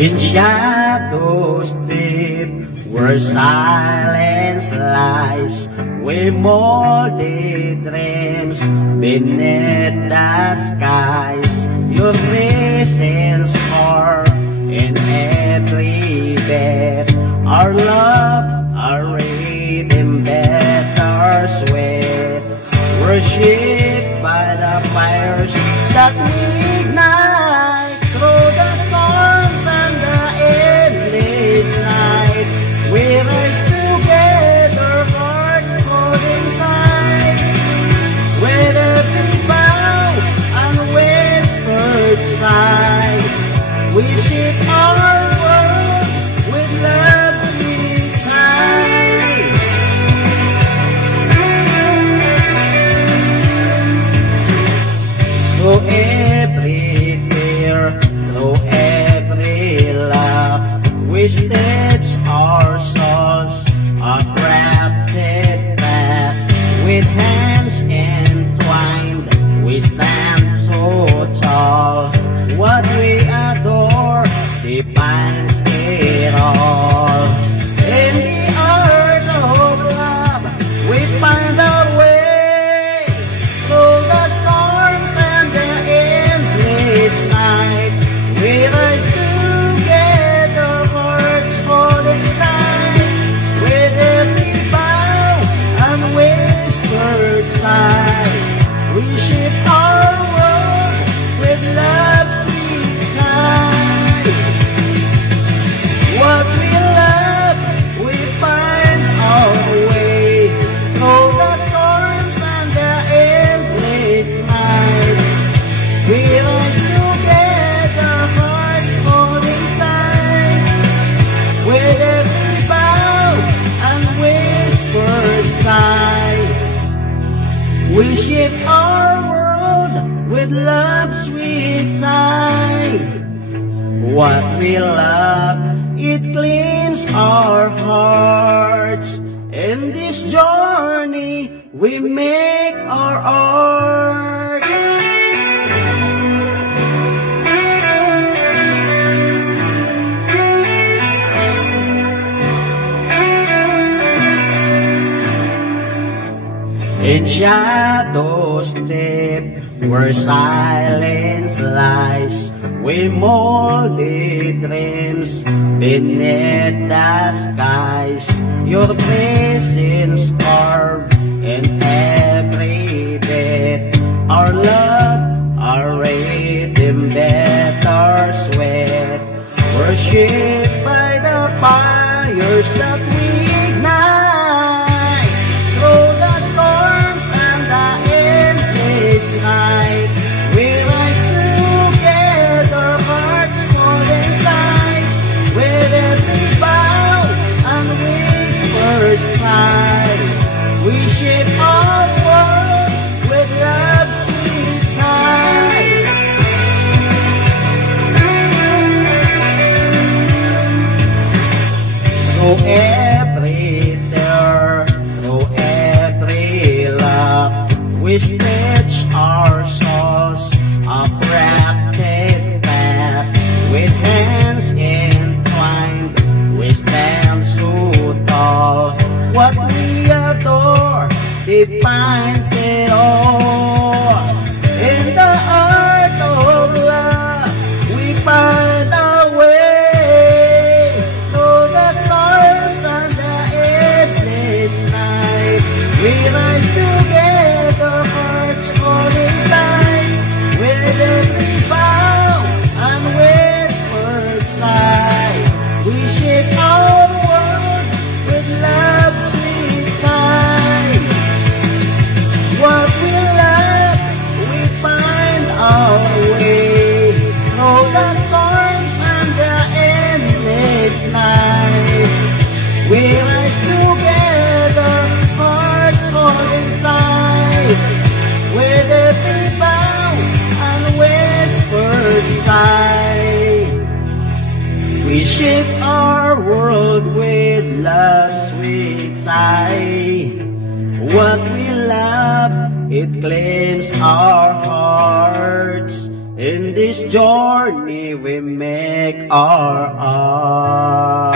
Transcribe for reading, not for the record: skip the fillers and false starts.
In shadows deep, where silence lies, we molded dreams beneath the skies. Your presence more in every bed. Our love, our rhythm, better sweat. Worshipped by the fires that we ignite through the storms and the endless night. We rise together, hearts full inside, with every bow and whispered sigh. We shape our world with love's sweet sigh. Through every fear, through every love, we stitch our souls a crafted path. With hands entwined, we stand so tall. What we adore defines it all. In the art of love, we find our way through the storms and the endless night. We rise together, hearts full inside, with every bow and whispered sigh. We shape our world with love's sweet sigh. What we love, we find our way through the storms and the endless night. We rise together, hearts full inside, with every bow and whispered sigh. We shape our world with love's sweet sigh. What we love, it claims our hearts. In this journey, we make our art. In shadows deep, where silence lies, we molded dreams beneath the skies. Your presence carved in every bed. Our love, our rhythm, better sweat. Worshipped by the fires that we ignite through the storms and the endless night. We rise together, hearts full inside, with every bow and whispered sigh. We shape our world with love's sweet sigh. Through every tear, through every love, we stitch our souls a crafted path. With hands entwined, we stand so tall. What we adore defines it all. In the art of love, we find our way through the storms and the endless night. We rise together, hearts full inside, with every bow and whispered sigh. We shape our world with love's sweet sigh. What we love, we find our way through the storms and the endless night. We rise together, hearts full inside, with every bow and whispered sigh. We shape our world with love's sweet sigh. What we love, it claims our hearts. In this journey we make our own.